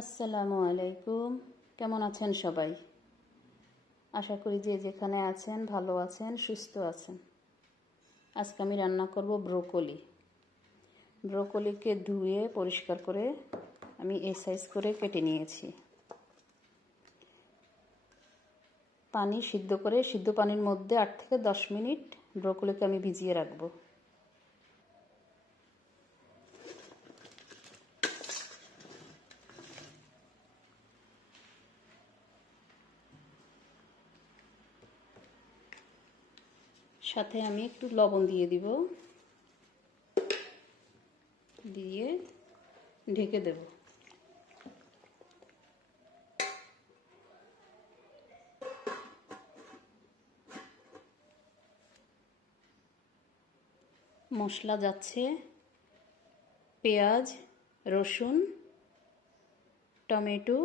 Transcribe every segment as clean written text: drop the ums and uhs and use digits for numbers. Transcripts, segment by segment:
আসসালামু আলাইকুম। কেমন আছেন সবাই? আশা করি যে যেখানে আছেন ভালো আছেন, সুস্থ আছেন। আজকে আমি রান্না করব ব্রোকলি। ব্রোকলিকে ধুয়ে পরিষ্কার করে আমি এই সাইজ করে কেটে নিয়েছি। পানি সিদ্ধ করে সিদ্ধ পানির মধ্যে 8 থেকে 10 মিনিট ব্রোকলিকে আমি ভিজিয়ে রাখবো। সাথে আমি একটু লবণ দিয়ে দিব, দিয়ে ঢেকে দেব। মশলা যাচ্ছে পেঁয়াজ, রসুন, টমেটো,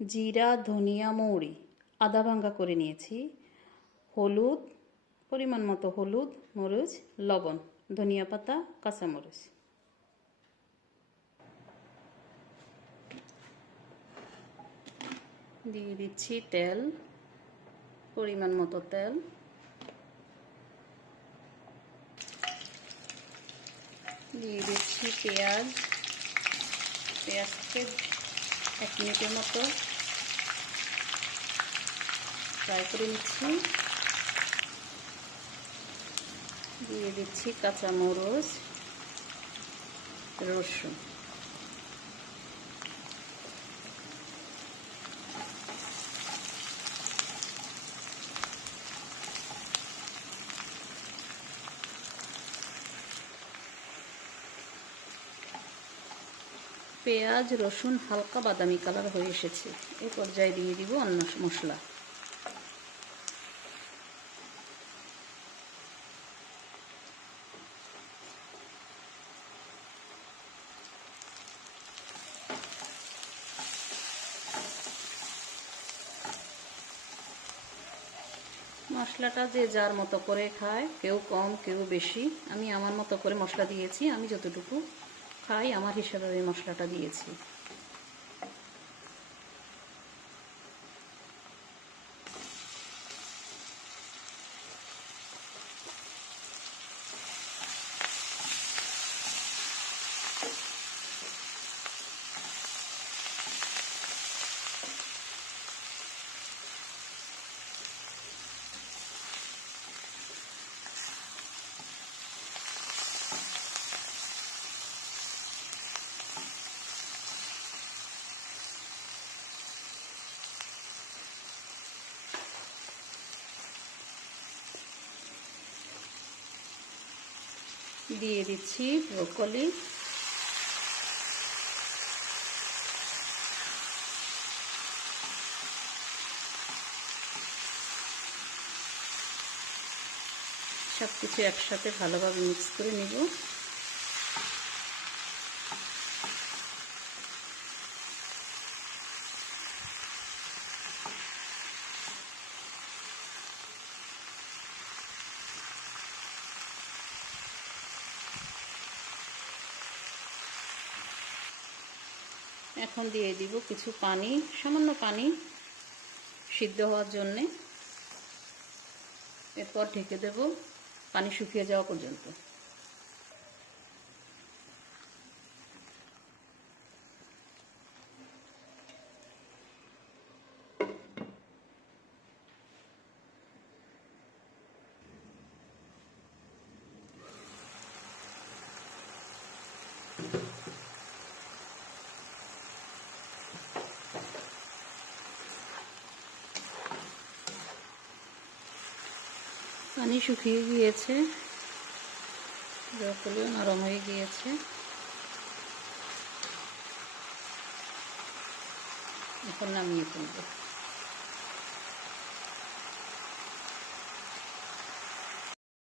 জিরা, ধনিয়া, মৌরি আদা ভাঙ্গা করে নিয়েছি, হলুদ পরিমাণ মতো হলুদ, মরিচ, লবণ, ধনিয়া পাতা, কাঁচামরিচ। দিয়ে দিচ্ছি তেল, পরিমাণ মতো তেল। দিয়ে দিচ্ছি পেঁয়াজ। পেঁয়াজকে 1 মিনিটের মতো ফ্রাই করে নিচ্ছি। দিয়ে দিচ্ছি কাঁচামরিচ, রসুন। পেঁয়াজ রসুন হালকা বাদামি কালার হয়ে এসেছে, এই পর্যায়ে দিয়ে দিব অন্য মশলা। মশলাটা যে যার মতো করে খায়, কেউ কম কেউ বেশি। আমি আমার মতো করে মশলা দিয়েছি, আমি যতটুকু খাই আমার হিসাবে এই মশলাটা দিয়েছি। দিয়ে দিচ্ছি ব্রোকলি। সব কিছু একসাথে ভালোভাবে মিক্স করে নেব। এখন দিয়ে দিব কিছু পানি, সামান্য পানি সিদ্ধ হওয়ার জন্যে। এরপর ঢেকে দেব পানি শুকিয়ে যাওয়া পর্যন্ত। পানি শুকিয়ে গিয়েছে, ব্রোকলিও নরম হয়ে গিয়েছে। এখন নামিয়ে ফেলব।